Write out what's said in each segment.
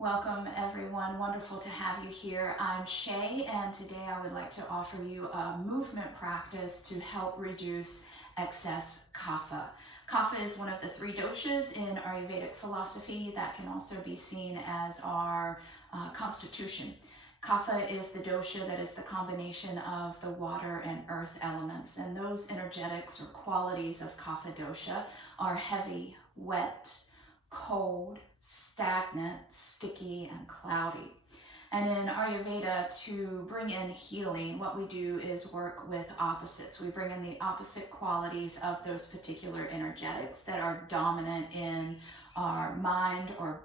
Welcome everyone, wonderful to have you here. I'm Shay and today I would like to offer you a movement practice to help reduce excess kapha. Kapha is one of the three doshas in Ayurvedic philosophy that can also be seen as our constitution. Kapha is the dosha that is the combination of the water and earth elements, and those energetics or qualities of kapha dosha are heavy, wet, cold, stagnant, sticky, and cloudy. And in Ayurveda, to bring in healing, what we do is work with opposites. We bring in the opposite qualities of those particular energetics that are dominant in our mind or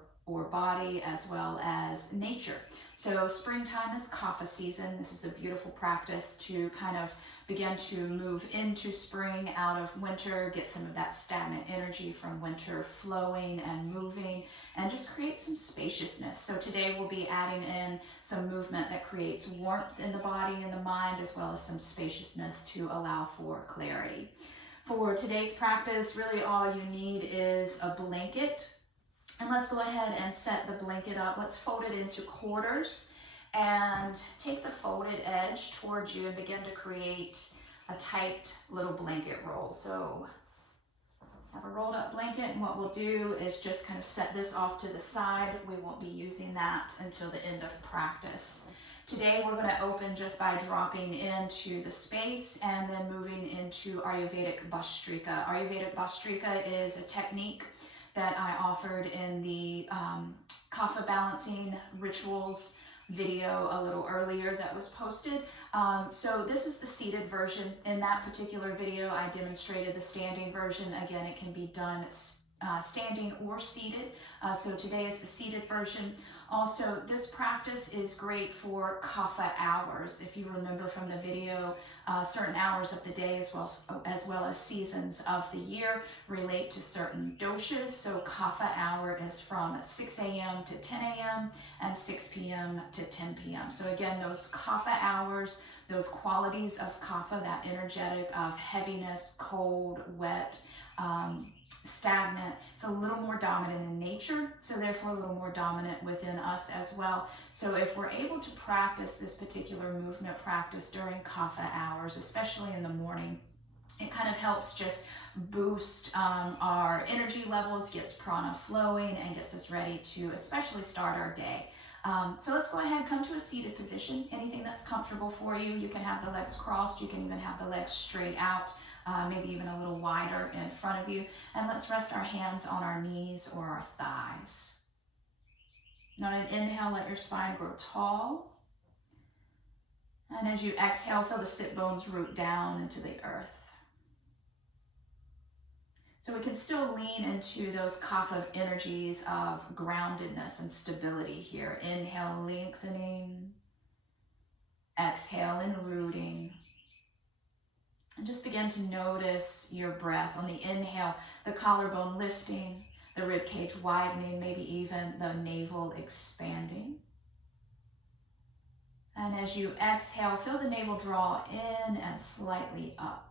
body as well as nature. So springtime is kapha season. This is a beautiful practice to kind of begin to move into spring out of winter, get some of that stagnant energy from winter flowing and moving, and just create some spaciousness. So today we'll be adding in some movement that creates warmth in the body and the mind, as well as some spaciousness to allow for clarity. For today's practice, really all you need is a blanket. And let's go ahead and set the blanket up. Let's fold it into quarters and take the folded edge towards you and begin to create a tight little blanket roll. So have a rolled up blanket, and what we'll do is just kind of set this off to the side. We won't be using that until the end of practice. Today we're going to open just by dropping into the space and then moving into Ayurvedic Bhastrika. Ayurvedic Bhastrika is a technique that I offered in the kapha balancing rituals video a little earlier that was posted. So this is the seated version. In that particular video, I demonstrated the standing version. Again, it can be done standing or seated. So today is the seated version. Also, this practice is great for kapha hours. If you remember from the video, certain hours of the day as well as seasons of the year relate to certain doshas. So kapha hour is from 6 a.m. to 10 a.m. and 6 p.m. to 10 p.m. So again, those kapha hours, those qualities of kapha, that energetic of heaviness, cold, wet, stagnant, it's a little more dominant in nature, so therefore a little more dominant within us as well. So if we're able to practice this particular movement practice during kapha hours, especially in the morning, it kind of helps just boost our energy levels, gets prana flowing, and gets us ready to especially start our day. So let's go ahead and come to a seated position. Anything that's comfortable for you. You can have the legs crossed, you can even have the legs straight out, maybe even a little wider in front of you. And let's rest our hands on our knees or our thighs. Now, on an inhale, let your spine grow tall. And as you exhale, feel the sit bones root down into the earth. So we can still lean into those kapha energies of groundedness and stability here. Inhale, lengthening. Exhale, and rooting. And just begin to notice your breath. On the inhale, the collarbone lifting, the rib cage widening, maybe even the navel expanding. And as you exhale, feel the navel draw in and slightly up.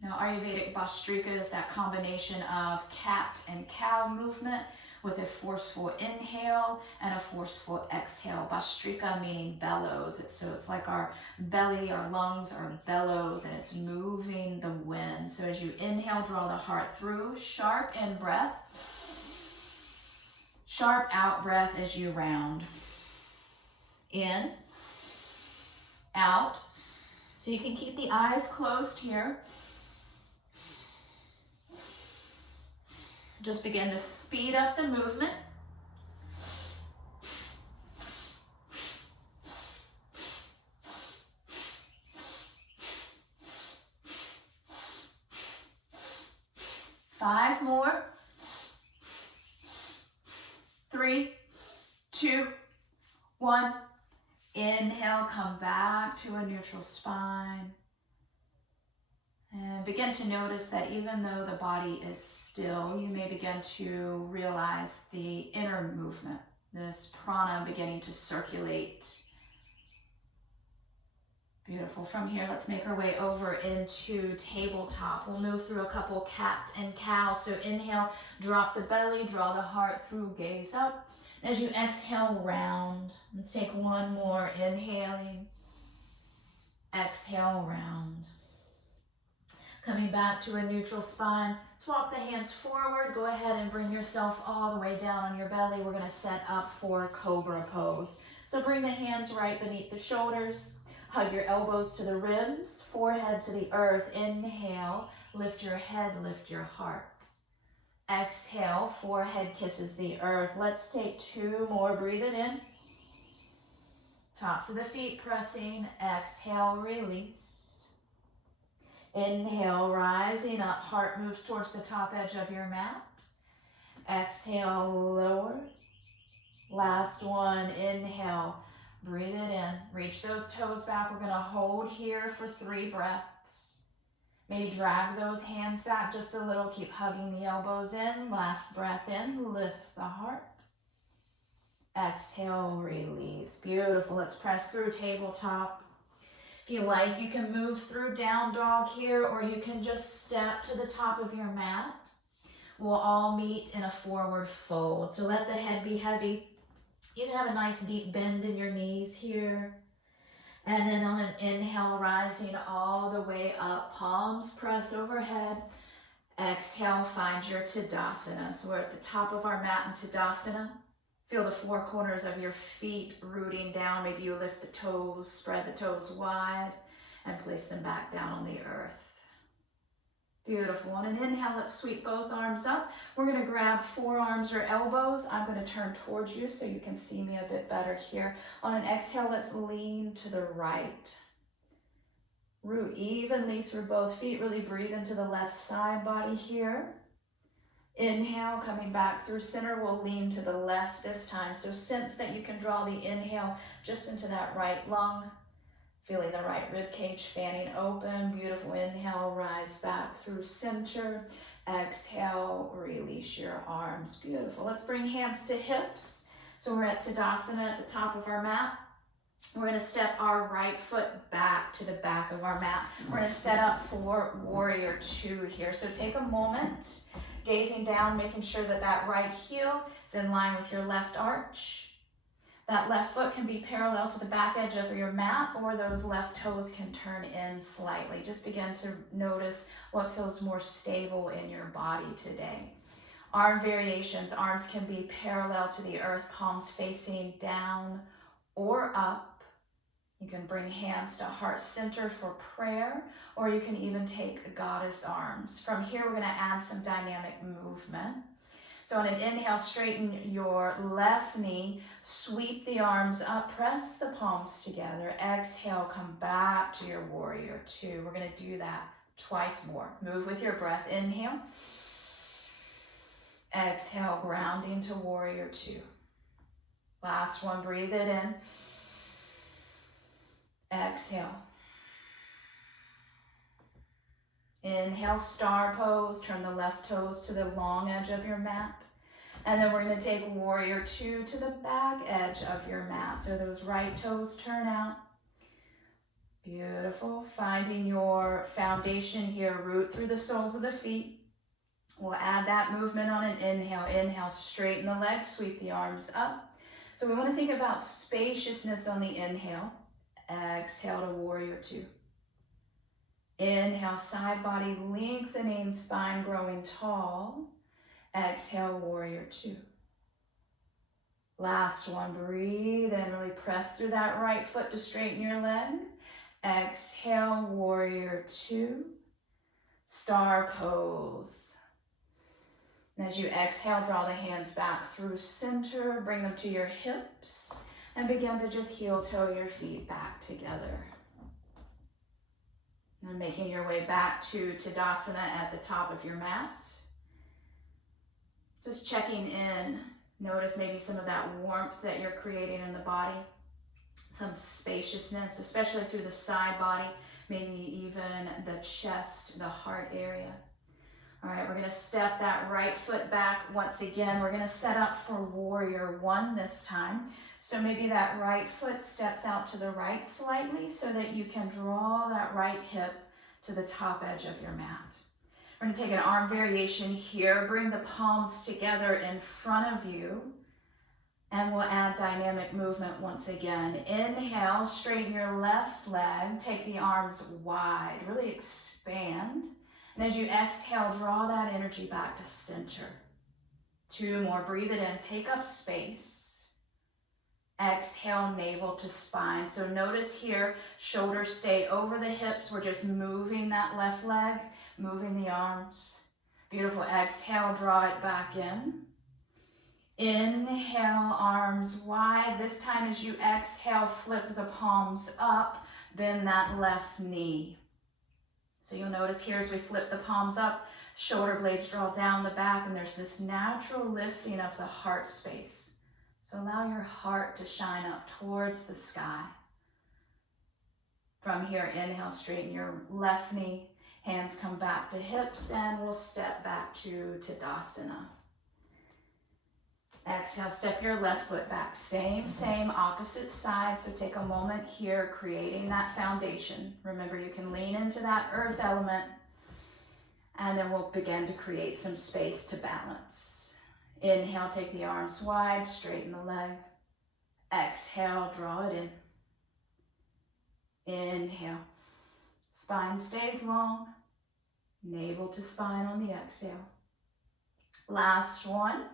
Now, Ayurvedic Bhastrika is that combination of cat and cow movement with a forceful inhale and a forceful exhale. Bhastrika meaning bellows. So it's like our belly, our lungs are bellows, and it's moving the wind. So as you inhale, draw the heart through, sharp in breath, sharp out breath as you round. In, out. So you can keep the eyes closed here. Just begin to speed up the movement. Five more. 3, 2, 1. Inhale, come back to a neutral spine. And begin to notice that even though the body is still, you may begin to realize the inner movement, this prana beginning to circulate, Beautiful. From here, let's make our way over into tabletop. We'll move through a couple cat and cow. So inhale, drop the belly, draw the heart through, gaze up. As you exhale, round. Let's take one more. Inhaling. Exhale, round. Coming back to a neutral spine. Let's walk the hands forward. Go ahead and bring yourself all the way down on your belly. We're going to set up for cobra pose. So bring the hands right beneath the shoulders. Hug your elbows to the ribs, forehead to the earth. Inhale, lift your head, lift your heart. Exhale, forehead kisses the earth. Let's take two more. Breathe it in. Tops of the feet pressing. Exhale, release. Inhale, rising up. Heart moves towards the top edge of your mat. Exhale, lower. Last one. Inhale. Breathe it in. Reach those toes back. We're going to hold here for 3 breaths. Maybe drag those hands back just a little. Keep hugging the elbows in. Last breath in. Lift the heart. Exhale, release. Beautiful. Let's press through tabletop. If you like, you can move through down dog here, or you can just step to the top of your mat. We'll all meet in a forward fold. So let the head be heavy. You can have a nice deep bend in your knees here. And then on an inhale, rising all the way up, palms press overhead. Exhale, find your Tadasana. So we're at the top of our mat in Tadasana. Feel the 4 corners of your feet rooting down. Maybe you lift the toes, spread the toes wide, and place them back down on the earth. Beautiful. On an inhale, let's sweep both arms up. We're going to grab forearms or elbows. I'm going to turn towards you so you can see me a bit better here. On an exhale, let's lean to the right. Root evenly through both feet. Really breathe into the left side body here. Inhale, coming back through center. We'll lean to the left this time. So sense that you can draw the inhale just into that right lung. Feeling the right rib cage fanning open. Beautiful. Inhale, rise back through center. Exhale, release your arms. Beautiful. Let's bring hands to hips. So we're at Tadasana at the top of our mat. We're going to step our right foot back to the back of our mat. We're going to set up for warrior 2 here. So take a moment, gazing down, making sure that that right heel is in line with your left arch. That left foot can be parallel to the back edge of your mat, or those left toes can turn in slightly. Just begin to notice what feels more stable in your body today. Arm variations. Arms can be parallel to the earth, palms facing down or up. You can bring hands to heart center for prayer, or you can even take goddess arms. From here, we're going to add some dynamic movement. So on an inhale, straighten your left knee, sweep the arms up, press the palms together. Exhale, come back to your warrior 2. We're going to do that twice more. Move with your breath. Inhale. Exhale, grounding to warrior 2. Last one, breathe it in. Exhale. Inhale, star pose. Turn the left toes to the long edge of your mat. And then we're going to take warrior 2 to the back edge of your mat. So those right toes turn out. Beautiful. Finding your foundation here. Root through the soles of the feet. We'll add that movement on an inhale. Inhale, straighten the legs, sweep the arms up. So we want to think about spaciousness on the inhale. Exhale to warrior 2. Inhale, side body lengthening, spine growing tall. Exhale, warrior 2. Last one, breathe in, really press through that right foot to straighten your leg. Exhale, warrior 2. Star pose. And as you exhale, draw the hands back through center, bring them to your hips, and begin to just heel toe your feet back together. And making your way back to Tadasana at the top of your mat. Just checking in. Notice maybe some of that warmth that you're creating in the body. Some spaciousness, especially through the side body, maybe even the chest, the heart area. All right, we're gonna step that right foot back once again. We're gonna set up for warrior one this time. So maybe that right foot steps out to the right slightly so that you can draw that right hip to the top edge of your mat. We're gonna take an arm variation here. Bring the palms together in front of you. And we'll add dynamic movement once again. Inhale, straighten your left leg. Take the arms wide, really expand. And as you exhale, draw that energy back to center. 2 more, breathe it in, take up space. Exhale, navel to spine. So notice here, shoulders stay over the hips. We're just moving that left leg, moving the arms. Beautiful, exhale, draw it back in. Inhale, arms wide. This time as you exhale, flip the palms up, bend that left knee. So you'll notice here as we flip the palms up, shoulder blades draw down the back, and there's this natural lifting of the heart space. So allow your heart to shine up towards the sky. From here, inhale, straighten your left knee, hands come back to hips, and we'll step back to Tadasana. Exhale, step your left foot back. Same, opposite side. So take a moment here, creating that foundation. Remember, you can lean into that earth element, and then we'll begin to create some space to balance. Inhale, take the arms wide, straighten the leg. Exhale, draw it in. Inhale, spine stays long, navel to spine on the exhale. Last one.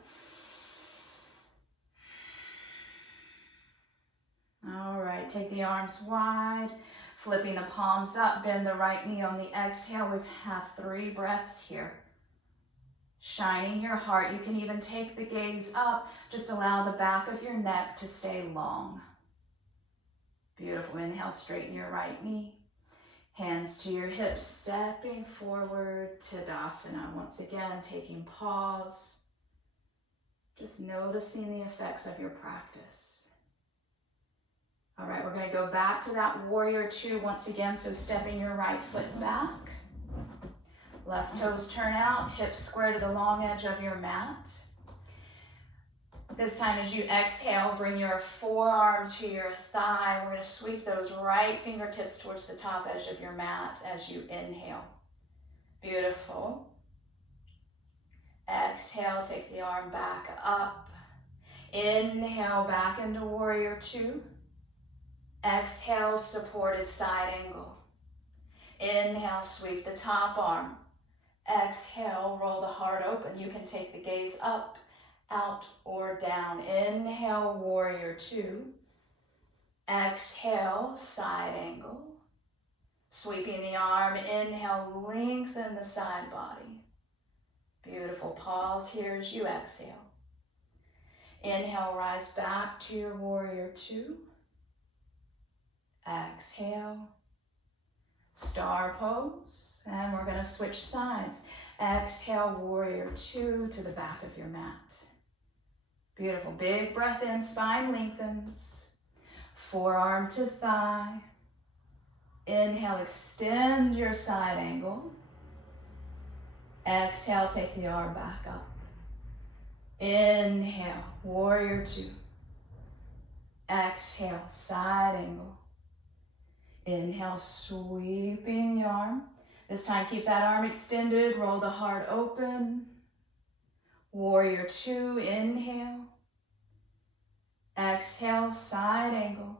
All right, take the arms wide, flipping the palms up, bend the right knee on the exhale. We have 3 breaths here. Shining your heart. You can even take the gaze up. Just allow the back of your neck to stay long. Beautiful. Inhale, straighten your right knee. Hands to your hips, stepping forward, Tadasana. Once again, taking pause. Just noticing the effects of your practice. All right, we're going to go back to that warrior 2 once again. So stepping your right foot back. Left toes turn out, hips square to the long edge of your mat. This time as you exhale, bring your forearm to your thigh. We're going to sweep those right fingertips towards the top edge of your mat as you inhale. Beautiful. Exhale, take the arm back up. Inhale, back into warrior 2. Exhale, supported side angle. Inhale, sweep the top arm. Exhale, roll the heart open. You can take the gaze up, out, or down. Inhale, warrior 2. Exhale, side angle. Sweeping the arm. Inhale, lengthen the side body. Beautiful. Pause here as you exhale. Inhale, rise back to your warrior 2. Exhale, star pose, and we're going to switch sides. Exhale, warrior 2 to the back of your mat. Beautiful. Big breath in, spine lengthens. Forearm to thigh. Inhale, extend your side angle. Exhale, take the arm back up. Inhale, warrior 2. Exhale, side angle. Inhale, sweeping the arm. This time, keep that arm extended. Roll the heart open. Warrior 2, inhale. Exhale, side angle.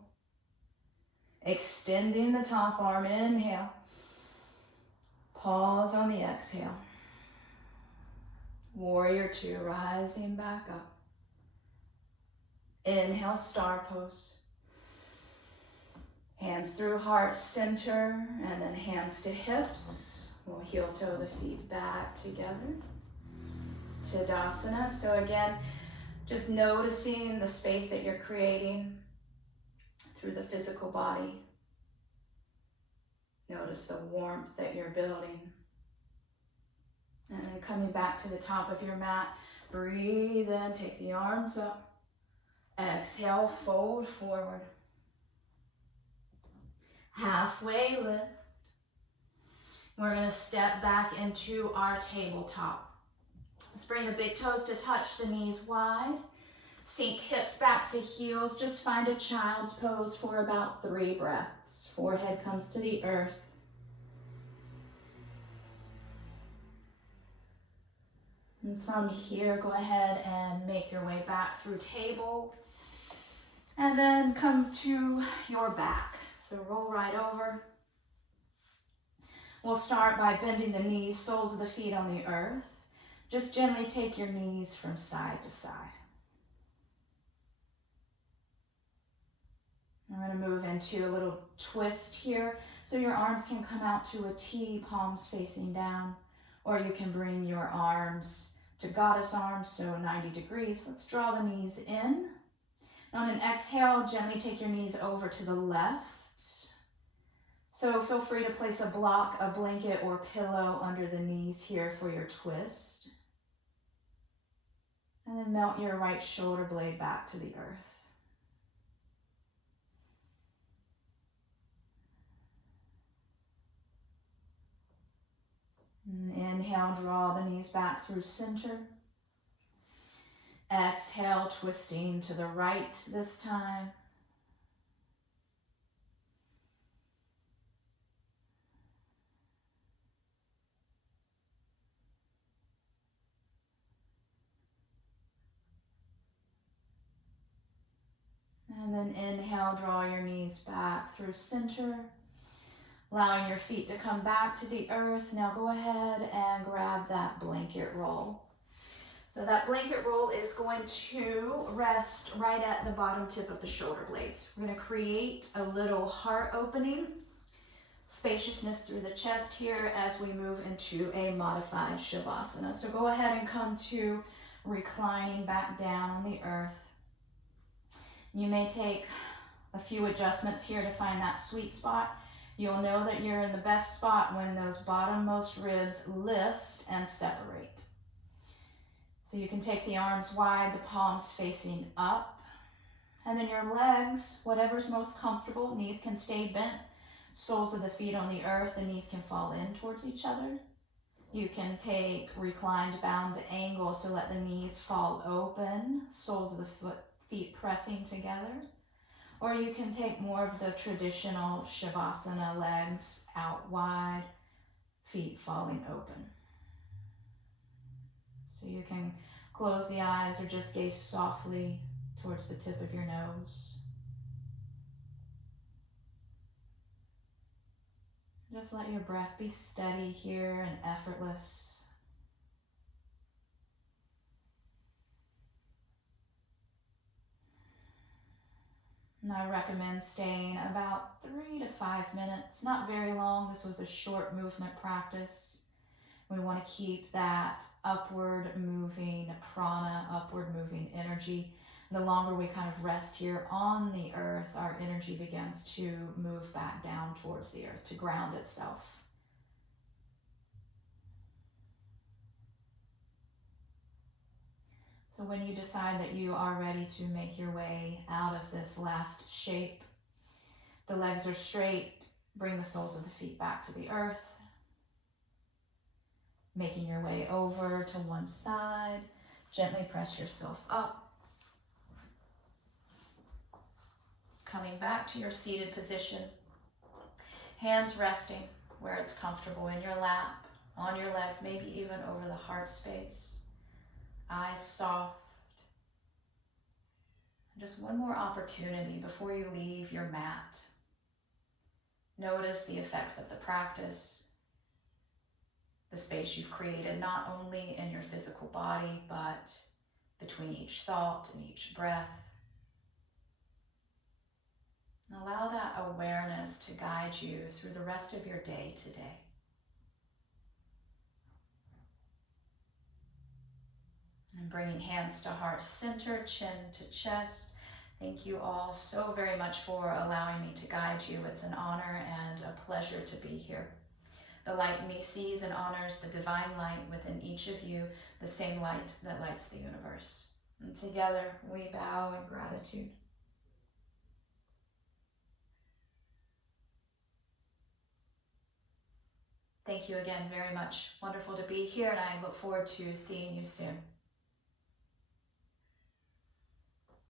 Extending the top arm, inhale. Pause on the exhale. Warrior 2, rising back up. Inhale, star pose. Hands through heart center, and then hands to hips. We'll heel toe the feet back together. Tadasana. So again, just noticing the space that you're creating through the physical body. Notice the warmth that you're building. And then coming back to the top of your mat, breathe in, take the arms up. Exhale, fold forward. Halfway lift. We're going to step back into our tabletop. Let's bring the big toes to touch, the knees wide. Sink hips back to heels. Just find a child's pose for about 3 breaths. Forehead comes to the earth. And from here, go ahead and make your way back through table. And then come to your back. So roll right over. We'll start by bending the knees, soles of the feet on the earth. Just gently take your knees from side to side. We're going to move into a little twist here. So your arms can come out to a T, palms facing down. Or you can bring your arms to goddess arms, so 90 degrees. Let's draw the knees in. On an exhale, gently take your knees over to the left. So feel free to place a block, a blanket, or pillow under the knees here for your twist. And then melt your right shoulder blade back to the earth. And inhale, draw the knees back through center. Exhale, twisting to the right this time. And then inhale, draw your knees back through center, allowing your feet to come back to the earth. Now go ahead and grab that blanket roll. So that blanket roll is going to rest right at the bottom tip of the shoulder blades. We're going to create a little heart opening, spaciousness through the chest here as we move into a modified Shavasana. So go ahead and come to reclining back down on the earth. You may take a few adjustments here to find that sweet spot. You'll know that you're in the best spot when those bottommost ribs lift and separate. So you can take the arms wide, the palms facing up. And then your legs, whatever's most comfortable, knees can stay bent. Soles of the feet on the earth, the knees can fall in towards each other. You can take reclined bound angle, so let the knees fall open, soles of the feet pressing together. Or you can take more of the traditional Shavasana, legs out wide, feet falling open. So you can close the eyes or just gaze softly towards the tip of your nose. Just let your breath be steady here and effortless. And I recommend staying about 3 to 5 minutes, not very long. This was a short movement practice. We want to keep that upward moving prana, upward moving energy. The longer we kind of rest here on the earth, our energy begins to move back down towards the earth, to ground itself. So when you decide that you are ready to make your way out of this last shape, the legs are straight, bring the soles of the feet back to the earth. Making your way over to one side, gently press yourself up. Coming back to your seated position, hands resting where it's comfortable, in your lap, on your legs, maybe even over the heart space. Eyes soft. Just one more opportunity before you leave your mat. Notice the effects of the practice, the space you've created, not only in your physical body, but between each thought and each breath. And allow that awareness to guide you through the rest of your day today. And bringing hands to heart center, chin to chest. Thank you all so very much for allowing me to guide you. It's an honor and a pleasure to be here. The light in me sees and honors the divine light within each of you, the same light that lights the universe. And together we bow in gratitude. Thank you again very much. Wonderful to be here, and I look forward to seeing you soon.